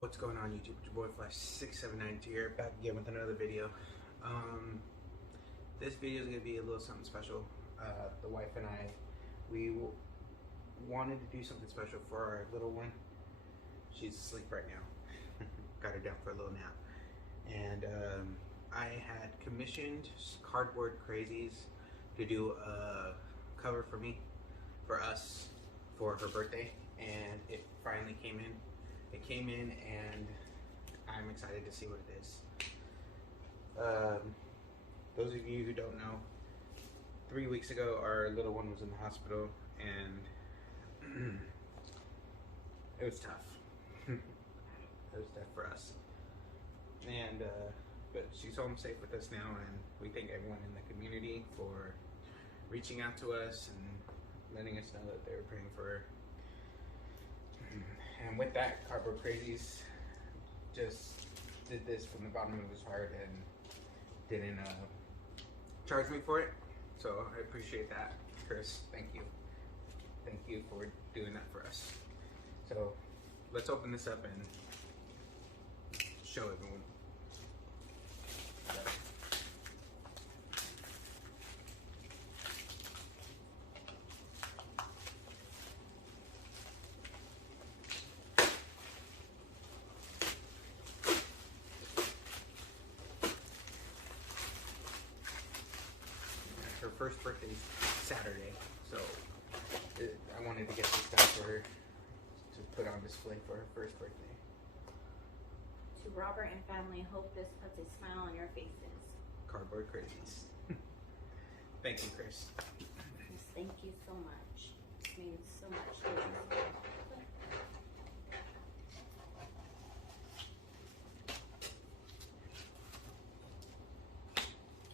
What's going on YouTube? It's your boy Flash6792 here, back again with another video. This video is going to be a little something special. The wife and I, we wanted to do something special for our little one. She's asleep right now. Got her down for a little nap. And I had commissioned Cardboard Crazies to do a cover for me, for us, for her birthday. And it finally came in. It came in, and I'm excited to see what it is. Those of you who don't know, 3 weeks ago our little one was in the hospital, and it was tough. It was tough for us. And but she's home safe with us now, and we thank everyone in the community for reaching out to us and letting us know that they were praying for her. And with that, Cardboard Crazies just did this from the bottom of his heart and didn't charge me for it. So I appreciate that, Chris. Thank you. Thank you for doing that for us. So let's open this up and show everyone. Her first birthday is Saturday, so I wanted to get this done for her to put on display for her first birthday. To Robert and family, hope this puts a smile on your faces. Cardboard Crazies. Thank you, Chris. Yes, thank you so much. It means so much to us.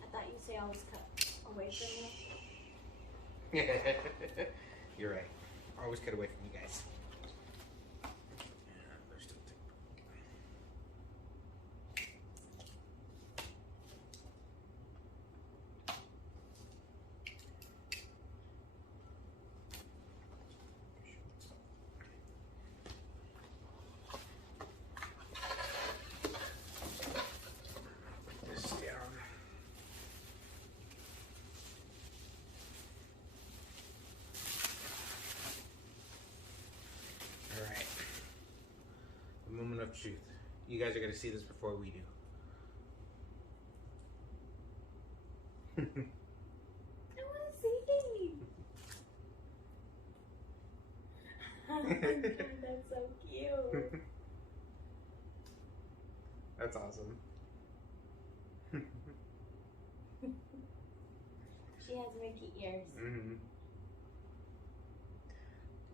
I thought you say I was cut away from you. You're right. Always cut away from you guys. There's still tape. This down. Alright. The moment of truth. You guys are going to see this before we do. I want to see. Oh my God, that's so cute. That's awesome. She has Mickey ears. Mm-hmm.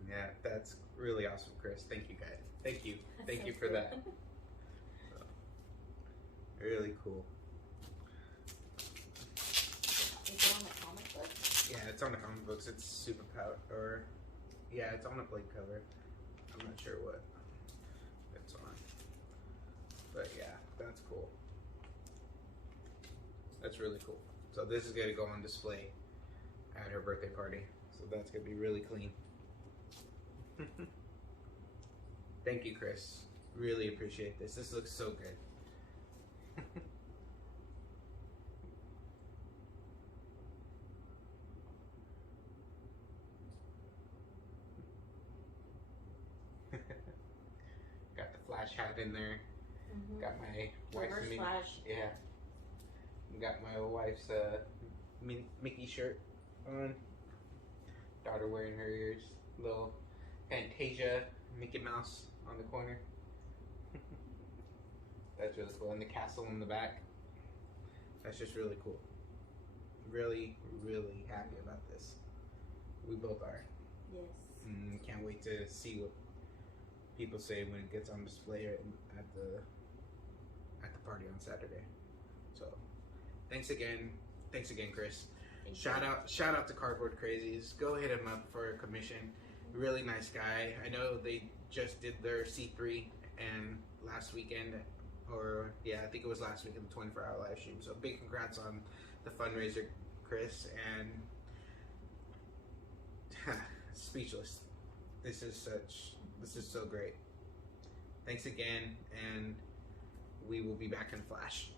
Yeah, that's really awesome, Chris. Thank you, guys. Thank you. Thank So you for cool. that. So, really cool. Is it on the comic book? Yeah, it's on the comic books. It's super power, or yeah, it's on a plate cover. I'm not sure what it's on, but yeah, that's cool. That's really cool. So this is gonna go on display at her birthday party. So that's gonna be really clean. Thank you, Chris. Really appreciate this. This looks so good. Got the Flash hat in there. Mm-hmm. Got my wife's Reverse Flash. Yeah. Got my wife's Mickey shirt on. Daughter wearing her ears. Little Fantasia Mickey Mouse on the corner. That's really cool. And the castle in the back. That's just really cool. Really, really happy about this. We both are. Yes. And can't wait to see what people say when it gets on display at the party on Saturday. So thanks again, Chris. Shout out to Cardboard Crazies. Go hit him up for a commission. Really nice guy. I know they just did their C3 and last weekend, or yeah, I think it was last week in the 24-hour live stream. So big congrats on the fundraiser, Chris, and speechless. This is so great. thanks again, and we will be back in a flash.